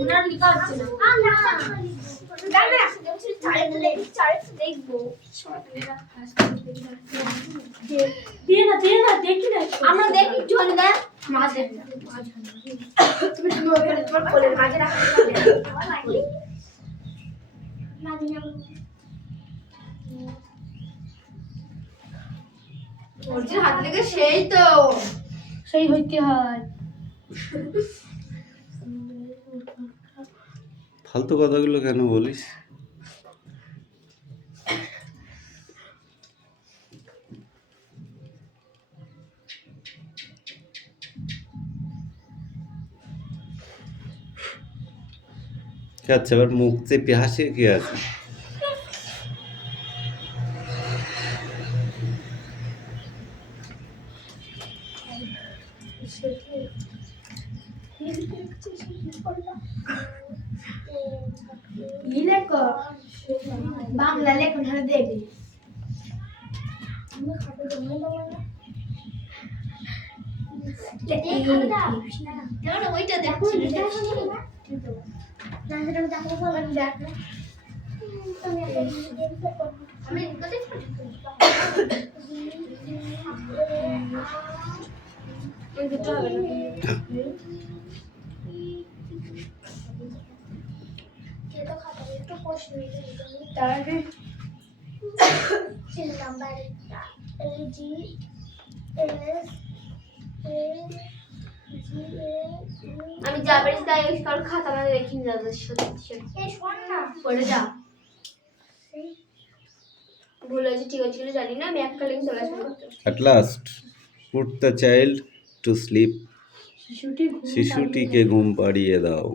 ওনার লেখা হচ্ছে না দেখি না আমরা দেখি জনদা মাছ দেখি তুমি তোমার কোলের মাঝে রাখো ওর হাত থেকে সেই হইতে হয় ফালতু কথাগুলো কেন বলিস? আচ্ছা, এবার মুখ চেপে হাসির কি আছে? বাংলা লেখন দেবে ওইটা দেখছি আমি যাবার তাই কারণ খাতা না রেখে যাবে পড়ে যা ভুল হয়েছে ঠিক আছে জানি না আমি একটা লিঙ্ক চলে আসবো At last, put the child to sleep. শিশুটিকে ঘুম পাড়িয়ে দাও।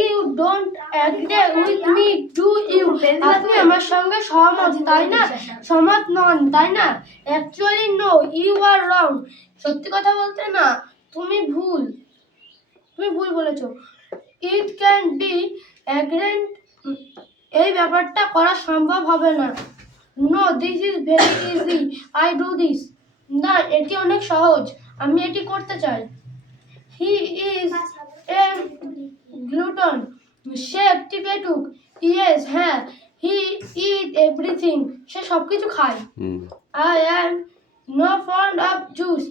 You don't agree with me, do you? আপনি আমার সঙ্গে সহমত তাই না? সহমত নন তাই না? Actually no, you are wrong. সত্যি কথা বলতে না, তুমি ভুল বলেছো। It can be agreed. এই ব্যাপারটা করা সম্ভব হবে না। No, this is very easy. I do this. না, এটি অনেক সহজ। আমি এটি করতে চাই। He is a glutton. সে একটি পেটুক। Yes, হ্যাঁ। He eat everything. সে সবকিছু খায়। I am no fond of juice.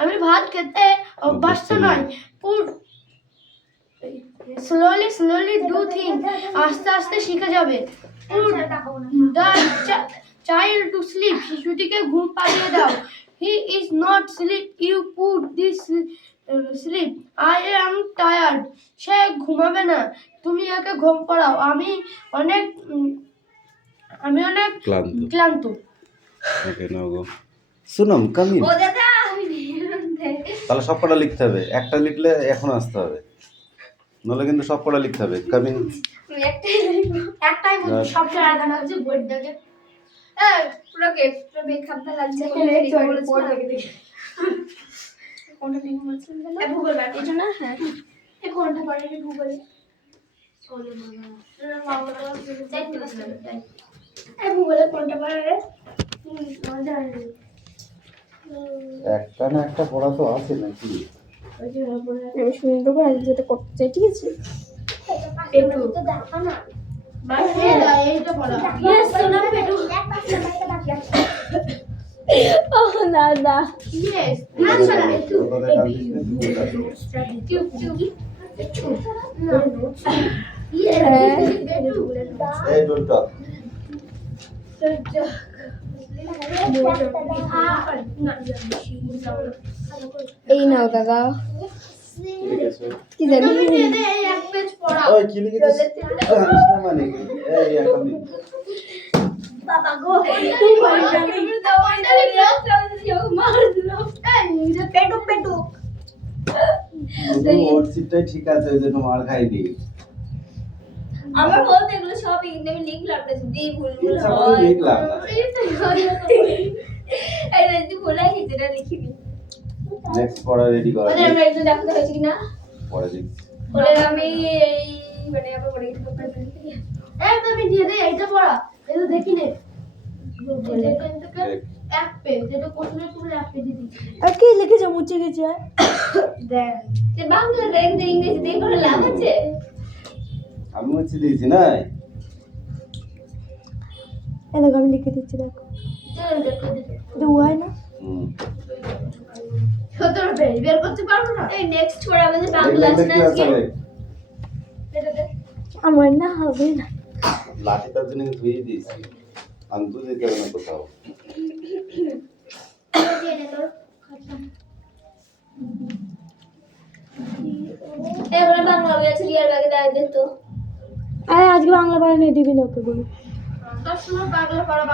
আমি ভাত খেতে অভ্যস্ত নয়। Slowly do things. আস্তে আস্তে শিখে যাবে। The child to sleep. শিশুটিকে ঘুম পাড়িয়ে দাও। He is not sleep. You put this sleep. I am tired. সে ঘুমাবে না। তুমি একে ঘুম পাড়াও। আমি অনেক ক্লান্ত। Okay, now go. Sunam, come in. তাহলে সব কটা লিখতে হবে। একটা লিখলে এখন আসতে হবে। নলে কিন্তু সব কটা লিখতে হবে। Come in. একটাই সব জায়গা না যে বোর্ড দেখে পুরো বেখাপ্পা লাগছে কোনটা লিখে বলছিলেন না ভূগোল বাকি এটা না হ্যাঁ এই কোনটা পড়ে নি ভূগোল ওলে বাবা চাইতে বসে তাই এই ভূগোলে কোনটা পড়ে রে একটা না একটা পড়া তো আছে নাকি? ওই যে আমি শুনে দেবো আর যেটা করতে চাই ঠিক আছে একটু তো দেখা না বাস এইটা পড়া ইয়েস সোনা পেটু Oh, nada. Yes. Answer it. No. Yes. Hey, don't talk. এই নাও দাদা কি জানি ওই কি লিখেছিস জানিস না মানে কি? এই এখন বাবা গো তুই বল পেটুক পেটুক ওর সিটটাই ঠিক আছে, ওই জন্য মার খাইনি। আমার বলতে এগুলো সব ইংরেজি আমি লিখলাম না যদি ভুল ভুল ইচ্ছা করে হয় লিখলাম না। এই যদি ভুল হয় সেটা লিখিনি নেক্সট পড়া রেডি করা ওদের আমরা একটু দেখতে হয়েছে কিনা পড়া দিক। ওদের আমি এই মানে আবার পড়ে গেছি তুমি দিয়ে দে এইটা পড়া এটা দেখি নে এক পেজ যেটা কোশ্চেনের পুরো এক পেজে দিচ্ছি আর কি লিখেছে মুছে গেছে দেখ যে বাংলা দেখতে ইংরেজি দিয়ে পড়ে লাভ আছে আমি হচ্ছে দিয়েছি না এই দেখো আমি লিখে দিচ্ছি দেখো এটা হয় না হুম। 17 পেজ বের করতে পারবো না এই নেক্সট পড়া আমাদের বাংলা আছে দেখলে না কি আজকে আসলে এটা দেখ আমার না হবে না লাঠি তার জন্য ধুয়ে দিয়েছি, আনতে যেতে হবে না কোথাও। এবারে বাংলা বই আছে রিয়াল ব্যাগে দাঁড়িয়ে দে তো আরে আজকে বাংলা পড়া নিয়ে দিবি না ওকে বলি তার সময় বাংলা পড়া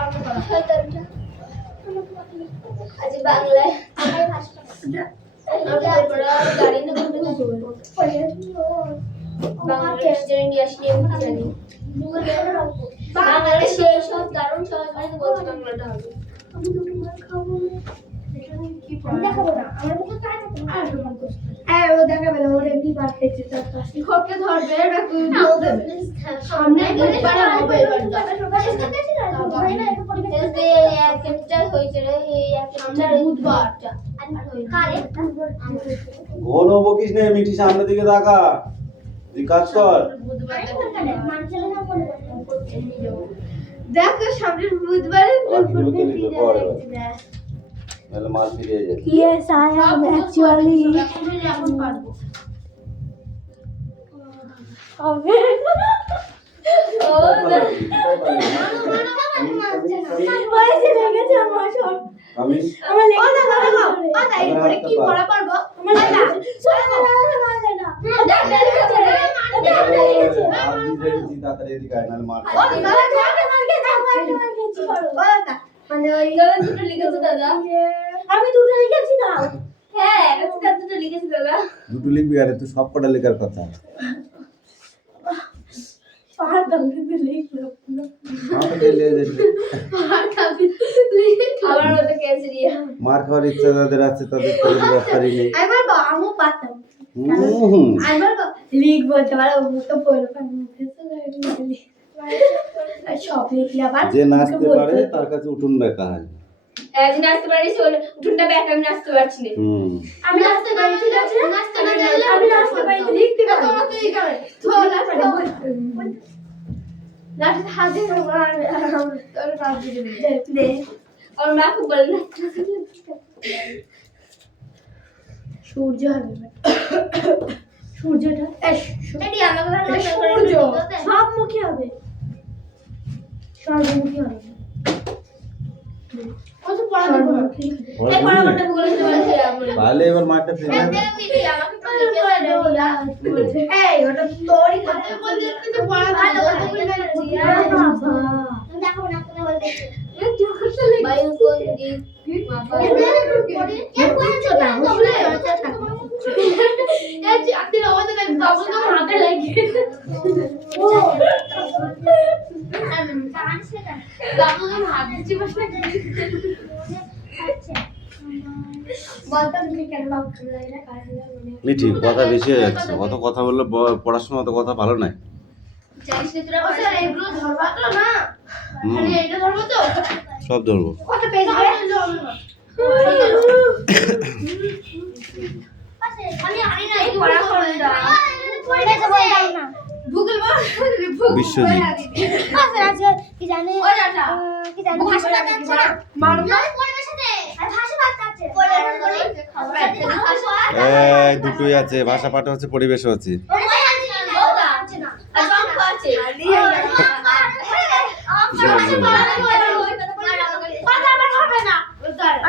হয়তো আজ বাংলায় গাড়ি না বাংলাদেশ ইন্ডিয়া নিয়ে জানি বাংলাদেশ সেই সব দারুণ সহজ মানে বলতে বাংলাটা হবে কি পড়া দেখাবো না আমার মুখে কাজ আর ও দেখাবে না ওর এমনি বার খেতে তার কাছে খোপকে ধরবে না তুই বল দেবে সামনে দুবার হবে একটা হয়েছে রে এই একটা বুধবারটা ঘন বকিস নে, মিঠি সামনের দিকে তাকা, তুই কাজ কর। দেখো সামনের বুধবারে বাকিগুলোকে লিখবে পরে, নাহলে মার ফিরে যাবে। ইয়েস আই অ্যাম অ্যাকচুয়ালি এখন পারবো হবে ও বয়সে লেগেছে আমার সব আমি আমার ও লেগেছে না দেখো আচ্ছা এরপরে কি পড়া পারবো আমার লেগেছে শোনো না হাত দিয়ে দিয়েছি, তাড়াতাড়ি এদিকে আয়, নাহলে মার খাবি। মানে ওই দুটো লিখেছে দাদা আমি দুটো লিখেছি না হ্যাঁ দুটো লিখেছে দাদা দুটো লিখবি, আরে তুই সব কটা লেখার কথা। পাহাড় দাঁড়িয়ে লিখলাম আমাকে লিয়ে যেতে। আর খাবি আমার মতো কেসরিয়া মার খাওয়ার ইচ্ছা যাদের আছে তাদের তো রাস্তারই নেই। আমার আমও পাতাম হুম। আমার লিখবো তোমার মুখে পড়লো সব লিখলে আবার যে নাচতে পারে তার কাছে উঠুন দেখা হয়। আজ নাচতে পারিস উঠুনটা ব্যাক আমি নাচতে পারছি না হুম। আমি নাচতে পারি ঠিক আছে নাচতে না জানলে আমি নাচতে পারি লিখতে পারি তোমাকে এই করে তো লাঠি হাত দিয়ে তোর কাজ দিয়ে দে আমার মা খুব বলে না সূর্য হবে সূর্যটা এডি আমাকে ভালো সূর্য সব মুখে হবে সর্বমুখী হবে কত পড়া দেবো না এই পড়াটা ভুলে যেতে পারছি আমরা তাহলে এবার মারটা ফিরে যাবে। এই ওটা তোরই কথা বলতে তো পড়া ভালো দেখো না কোন বলতে বায়ু কোন দিক মিঠি কথা বেশি হয়ে যাচ্ছে, অত কথা বললে পড়াশোনা অত কথা ভালো নয়। জানিস না তোরা এগুলো ধরবা তো না হুম, এটা ধরবো তো সব ধরবো। কত পেজ আমি জানি না এই পড়া করে দাও ভূগোল বিশ্বজিৎ। কি জানে ওই দাদা কি জানে ভাষা যাচ্ছে না মারবা পড়বে সাথে আর ভাষা বাদ যাচ্ছে পড়ে খাবার এই দুটোই আছে, ভাষা পাঠ হচ্ছে, পরিবেশ হচ্ছে।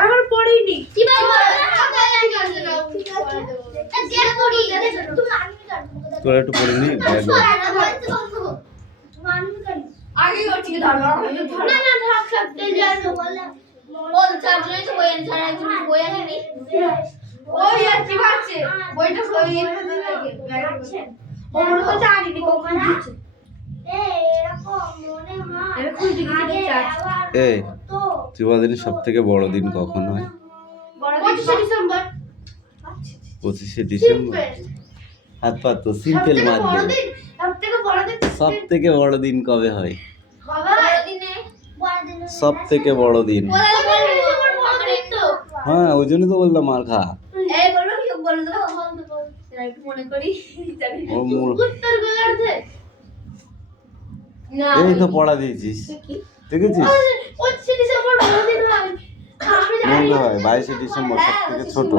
আমার পড়িনি কি তোরা একটু পড়ে নি আগে করছি কি ধর্ম না না থাক থাকতে জানো বল চারজনই তো বই আনছে আর একজন বই আনেনি ওই আর কি পাচ্ছে বইটা সরিয়ে ফেলতে লাগে ও মনে করছে আনিনি কখন দিচ্ছে আমি খুঁজে গেছি চার্জ এই যুবদিনের সব থেকে বড় দিন কখন হয়? 25 ডিসেম্বর 25শে ডিসেম্বর। হাত পা তো সিম্পল মার দে। সবথেকে বড় দিন সব থেকে বড় দিন কবে হয়? বাবা দিনে সব থেকে বড় দিন, হ্যাঁ ওই জন্য তো বললাম মার খা। এই বলো কি বল দাও একটু মনে করি জানি ও মূল উত্তর গোলার্ধে না এই তো পড়া দিয়েছিস, দেখেছিস? 25 ডিসেম্বর বড় দিন হয় আমি জানি মনে হয় 22শে ডিসেম্বর সব থেকে ছোট,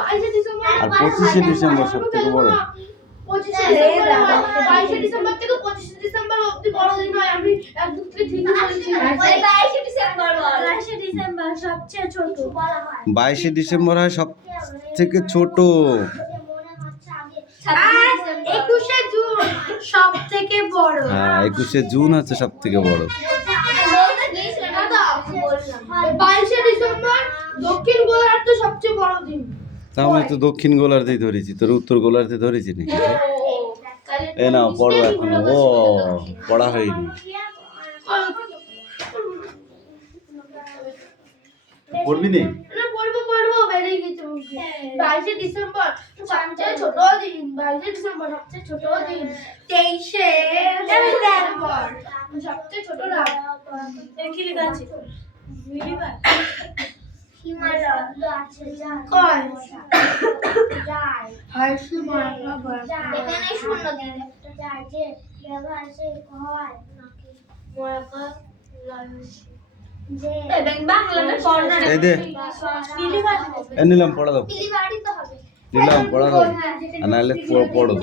22 ডিসেম্বর আর 25শে ডিসেম্বর সব থেকে বড়। 22 ডিসেম্বর থেকে 25 ডিসেম্বর অবধি বড় দিন হয়। আমি একদম থেকে ঠিকই বলেছি। ওই 22 ডিসেম্বর বল 22 ডিসেম্বর সবচেয়ে ছোট। 22শে ডিসেম্বর হয় সব থেকে ছোট। 21শে জুন সব থেকে বড়। হ্যাঁ 21শে জুন হচ্ছে সব থেকে বড়। বলতে গিয়েছিল না তো বললাম 22শে ডিসেম্বর দক্ষিণ গোলার্ধে সবচেয়ে বড় দিন। তাহলে তো দক্ষিণ গোলার্ধেই ধরেছি, তোর উত্তর গোলার্ধে ধরেছি নাকি? এ নাও পড়ো এখন। ও পড়া হয়নি। পড়বি নি? না পড়বো বেরিয়ে গেছে মুখে। 22শে ডিসেম্বর সবচেয়ে ছোট দিন। 22শে ডিসেম্বর সবচেয়ে ছোট দিন। 23শে ডিসেম্বর সবচেয়ে ছোট রাত। কি লেখা আছে? কয় হাসি মারা এখানে শূন্য দিন বাংলাটা পড় না এই দে এ নিলাম পড়া দাও, নিলাম পড়া দাও, আর নাহলে পড়ো।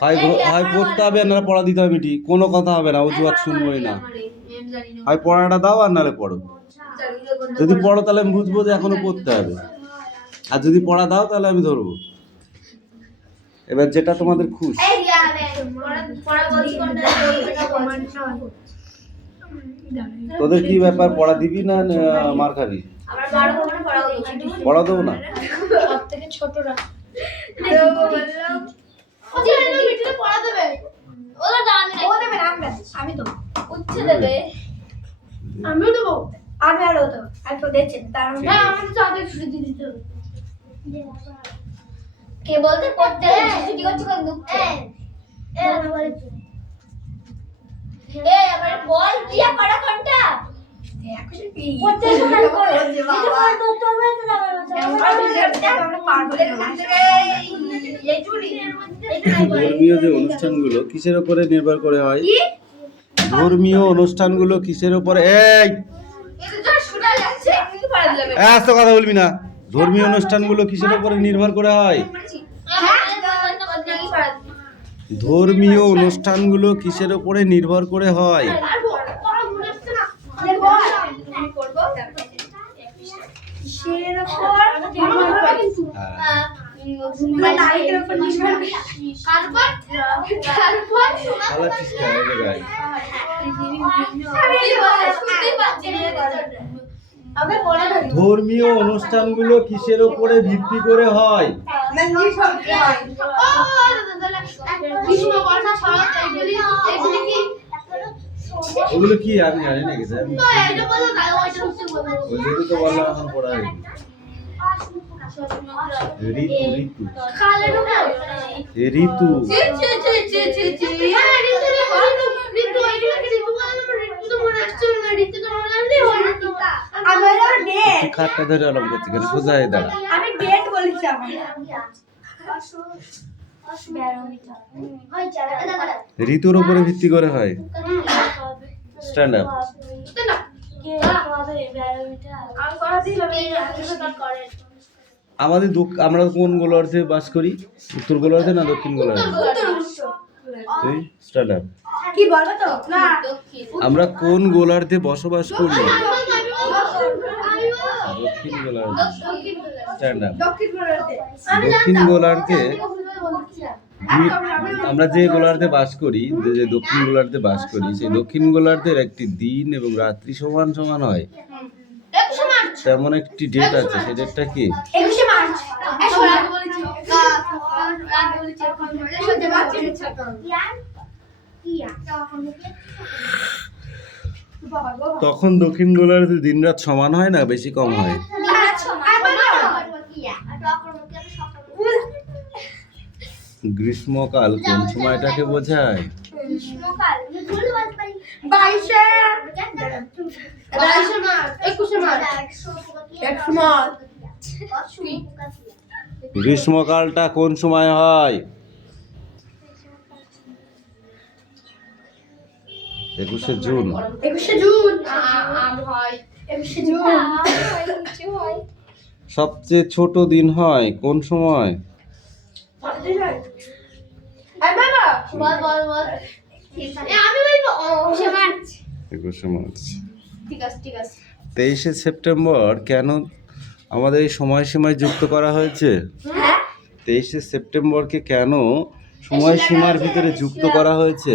হয় পড়তে হবে আর নাহলে পড়া দিতে হবে। ঠিক কোনো কথা হবে না, অজুহাত শুনবোই না। হয় পড়াটা দাও আর নাহলে পড়ো। যদি পড়ো তাহলে আমি বুঝবো যে এখনো পড়তে হবে, আর যদি পড়া দাও তাহলে আমি ধরবো। এবার যেটা তোমাদের খুশ। তোদের কি ব্যাপার, পড়া দিবি না মার খাবি? পড়া দেবো না। সবথেকে ছোট রাত। পড়া দেবে ওরা দামি ও দেবে না আমি তো উচ্ছে দেবে আমিও দেবো। আমি আরো তো আর তো দেখছেন তার না আমাকে তো আগে ছুটি দিয়ে দিতে হবে। কে বলতে করতে ছুটি করছি কোন দুঃখ এ আবার বল কি পড়া কোনটা করতে সময় করো যে বাবা করতে হবে না আমরা পারবো ধর্মীয় যে অনুষ্ঠানগুলো কিসের উপরে নির্ভর করে হয়? ধর্মীয় অনুষ্ঠানগুলো কিসের উপরে? এই এত কথা বলবি না। ধর্মীয় অনুষ্ঠানগুলো কিসের উপরে নির্ভর করে হয়? ধর্মীয় অনুষ্ঠানগুলো কিসের উপরে নির্ভর করে হয়? পালাচ্ছিস কেন এই জায়গায়? ধর্মীয় অনুষ্ঠানগুলো কিসের উপরে ভিত্তি করে হয়? ওগুলো কি আমি জানি না কিছু। ওই জন্য তো বললাম এখন পড়া হয়নি। ঋতু খাটটা ধরে আলম করছি কেন? সোজা হয়ে দাঁড়া। আমি ডেট বলেছি আমার ঋতুর উপরে ভিত্তি করে হয়। Stand up. আমাদের আমরা কোন গোলার্ধে বাস করি? উত্তর গোলার্ধে না দক্ষিণ গোলার্ধে? তুই স্ট্যান্ড আপ। কি বলবো তো না আমরা কোন গোলার্ধে বসবাস করি? দক্ষিণ গোলার্ধে। Stand up. দক্ষিণ গোলার্ধে দক্ষিণ গোলার্ধে আমরা যে গোলার্ধে বাস করি, যে দক্ষিণ গোলার্ধে বাস করি, সেই দক্ষিণ গোলার্ধের একটি দিন এবং রাত্রি সমান সমান হয়, 21 মার্চ। তেমন একটি ডেট আছে। সেই ডেটটা কি? 21 মার্চ। আগে বলেছি আগে বলেছি এখন তখন দক্ষিণ গোলার্ধে দিন রাত সমান হয় না, বেশি কম হয়? গ্রীষ্মকাল কোন সময়টাকে বোঝায়? 21 মার্চ। গ্রীষ্মকালটা কোন সময় হয়? 21শে জুন। 21 জুন হয় 21 জুন। সবচেয়ে ছোট দিন হয় কোন সময়? বল আমি বলবো 21 মার্চ। 21শে মার্চ। ঠিক আছে 23শে সেপ্টেম্বর কেন আমাদের এই সময়সীমায় যুক্ত করা হয়েছে? 23শে সেপ্টেম্বরকে কেন সময়সীমার ভিতরে যুক্ত করা হয়েছে?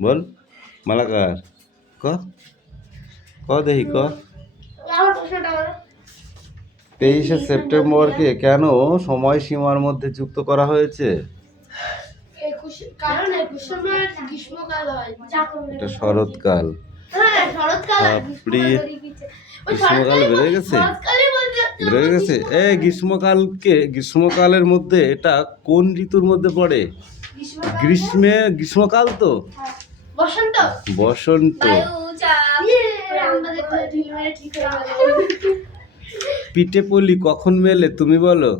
বল মালাকার, ক দেখি ক। আমার প্রশ্নটা বলো। 23শে সেপ্টেম্বরকে কেন সময়সীমার মধ্যে যুক্ত করা হয়েছে? কারণ 21 মার্চ গ্রীষ্মকাল হয়। এটা শরৎকাল। হ্যাঁ শরৎকাল। বাপরে, গ্রীষ্মকাল বেড়ে গেছে, বেড়ে গেছে। এই গ্রীষ্মকালের মধ্যে এটা কোন ঋতুর মধ্যে পড়ে? গ্রীষ্মকাল তো বসন্ত। বসন্ত। পিঠে পুলি কখন মেলে তুমি বলো?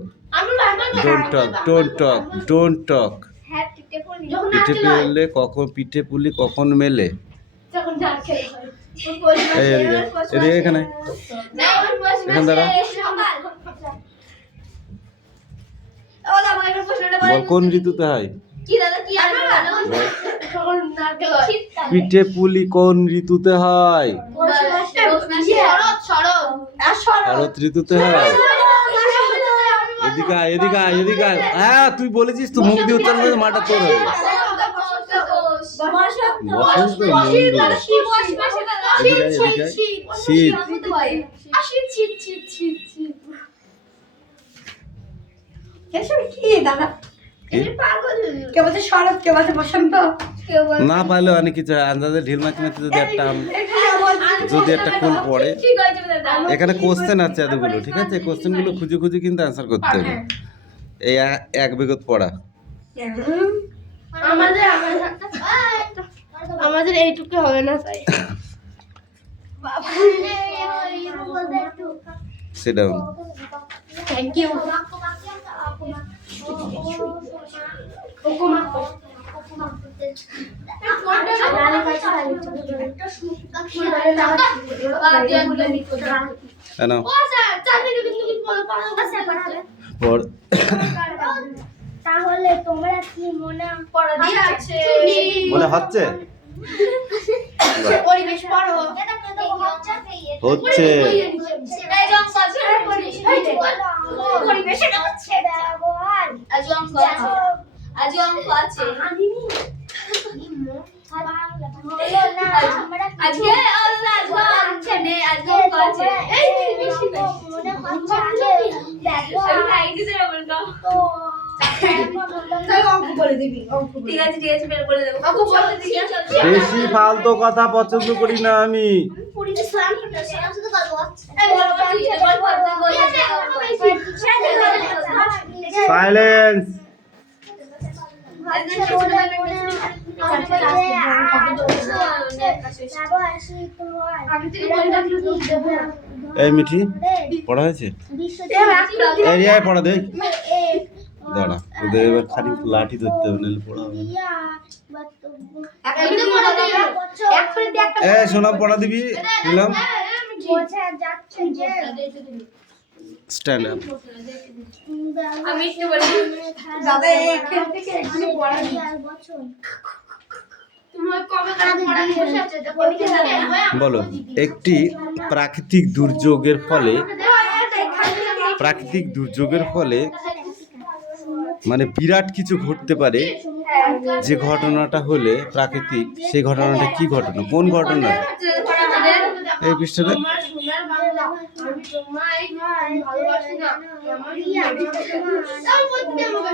Don't talk. পিঠে পুলি কখন মেলে? এই এদিকে এখানে দাঁড়া। বল কোন ঋতুতে হয়? পিঠে পুলি কোন ঋতুতে হয়? শরৎ ঋতুতে হয়। এদিকে আয়। হ্যাঁ তুই বলেছিস তো, মুখ দিয়ে উচ্চারণ করে মাটা তোর হবে। বসন্ত, এদিকে শীত। না পারলেও অনেক কিছু হয়। আন্দাজে ঢিল মারতে যদি একটা কোন পড়ে। এখানে কোশ্চেন আছে এতগুলো, ঠিক আছে? কোশ্চেনগুলো খুঁজে খুঁজে কিন্তু অ্যান্সার করতে হবে। এই এক বিগত পড়া। আমাদের এইটুকু হবে না তাই। Sit down. Thank you. তাহলে তোমরা কি মনে হচ্ছে? পরিবেশ পড়ো হচ্ছে। আজ অঙ্ক আছে। আজকে অঙ্ক আছে। বেশি ফালতু কথা পছন্দ করি না আমি। সাইলেন্স। এই মিঠি পড়া হয়েছে? এই পড়া দে। দাঁড়া, ওদের এবার খালি লাঠি ধরতে হবে, নাহলে পড়া হবে না। সোনাম পড়া দিবি? নিলাম। Stand up. আমি একটু বলি দাদা এখান থেকে একটু পড়া বলো, একটি প্রাকৃতিক দুর্যোগের ফলে মানে বিরাট কিছু ঘটতে পারে, যে ঘটনাটা হলে প্রাকৃতিক, সেই ঘটনাটা কি ঘটনা, কোন ঘটনা? এই পৃষ্ঠাটা আমার সোনার বাংলা, আমি তোমায় ভালোবাসি না, আমার তাও বলতে আমাকে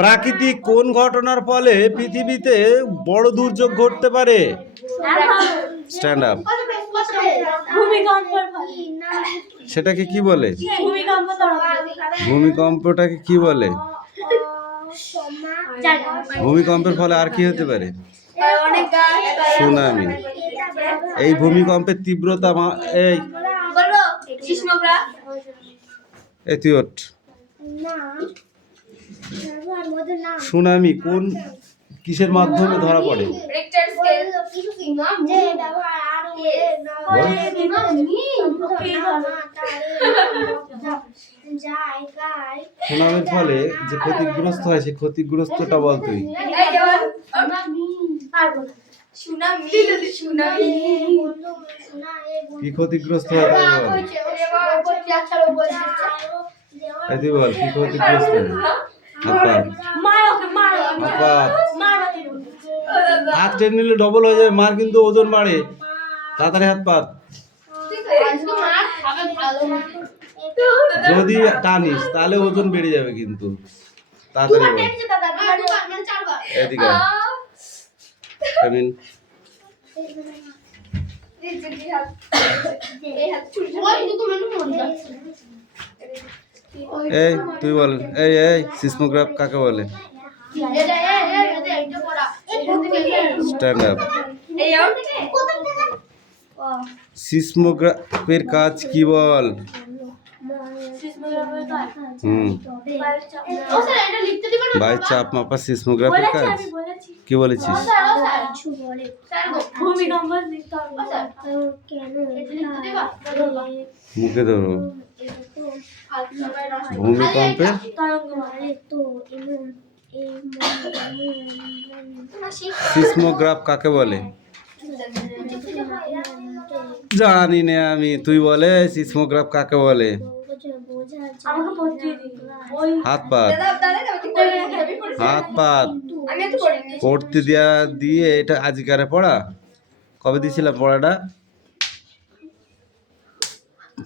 প্রাকৃতিক কোন ঘটনার ফলে পৃথিবীতে বড় দুর্যোগ ঘটতে পারে? Stand up. ভূমিকম্পের ফলে সেটাকে কি বলে? ভূমিকম্প তরঙ্গ ভূমিকম্পটাকে কি বলে? ভূমিকম্পের ফলে আর কি হতে পারে? অনেক গাছ সুনামি। এই ভূমিকম্পের তীব্রতা এই বলবো সিসমোগ্রাফ এই তুই ওঠ। সুনামি কোন কিসের মাধ্যমে ধরা পড়ে? রিক্টার স্কেল সুনামির ফলে যে ক্ষতিগ্রস্ত হয়, সেই ক্ষতিগ্রস্তটা বল তুই। এই যেমন সুনামি সুনামি কি ক্ষতিগ্রস্ত হয় তাই বল। এই তুই বল কি ক্ষতিগ্রস্ত হয়? হাত পা। হাত পা। হাত টেনে নিলে ডবল হয়ে যাবে, মার কিন্তু ওজন বাড়ে, তাড়াতাড়ি হাত পা। যদি টানিস তাহলে ওজন বেড়ে যাবে কিন্তু, তাড়াতাড়ি বল। এদিকে আয়। কামিন। এই তুই বল, এই এই সিসমোগ্রাফ কাকে বলে? Stand up. সিসমোগ্রাফের কাজ কি বল? বায়ু চাপ মাপা সিসমোগ্রাফের কাজ। কি বলেছিস? মুখে ধরো। ভূমিকম্পের সিসমোগ্রাফ কাকে বলে? জানি না আমি, তুই বলে সিসমোগ্রাফ কাকে বলে? হাত পা। হাত পা আমি তো পড়িনি পড়তে দেয়া দিয়ে এটা আজকারে পড়া? কবে দিয়েছিলাম পড়াটা?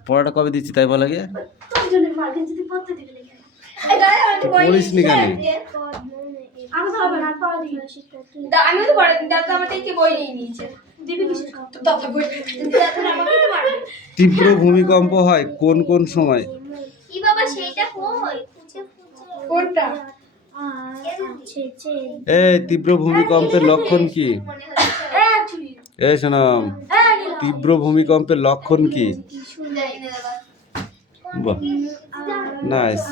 পড়াটা কবে দিচ্ছি তাই বলা গিয়ে? পড়িস নি কেন? আমি তো পড়িনি, দাদা আমার থেকে বই নিয়ে নিয়েছে। দাদা বই দাদা আমাকে তো মারবে। তীব্র ভূমিকম্প হয় কোন কোন সময়? কি বাবা সেইটা কই? কোনটা? এই তীব্র ভূমিকম্পের লক্ষণ কি? এই শোনাম, তীব্র ভূমিকম্পের লক্ষণ কি? বাহ, নাইস।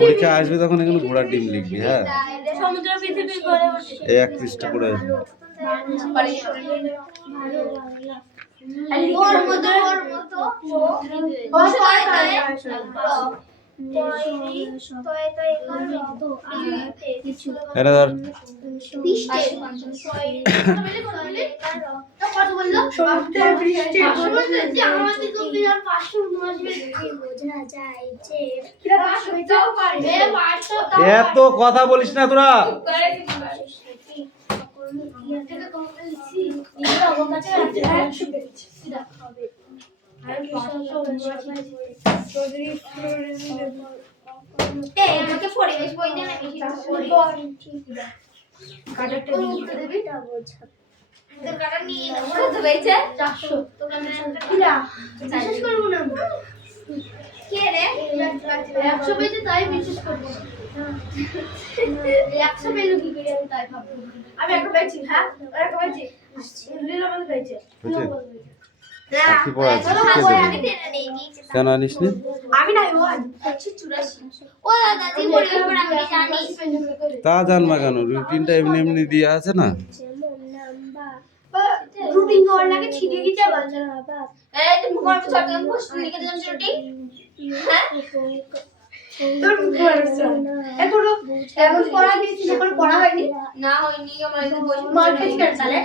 পরীক্ষা আসবে তখন এখানে ঘোড়ার ডিম লিখবি। হ্যাঁ, সমুদ্র পৃথিবী গড়ে ওঠে। এই এক পৃষ্ঠা করে আসবে। এটা ধর। এত কথা বলিস না তোরা। আমাকে পরিবেশ বই দেন, আমি ঠিক করে কাটারটা দিয়ে দিবি। তোর কাটা নিয়ে নাও, ওরা তো বেচে 400 তোকে আমি কিরা বিশেষ করব না। কে রে 100 বেচে তাই বিশেষ করব না। 100 পেলো কি করে আমি তাই ভাববো। আমি একটা বেচি, হ্যাঁ আর একটা বেচি লীলা আমাকে বেচে কি পড়া আছে? কেন আনিস নি? আমি নাই ও 184 ও দাদা তুই পরিবেশ পড়া আমি জানি। তা জানবা কেন, রুটিনটা এমনি এমনি দিয়ে আছে না। রুটিন করার লাগে ছিড়ে গিয়ে বাচ্চা বাবা এই তুমি কোন সরকার প্রশ্ন লিখে দিলাম রুটিন হ্যাঁ তোর মুখে আসছে এখন এখন পড়া দিয়েছি এখন পড়া হয়নি না হয়নি আমরা এই বসে মার্কেট করে তাহলে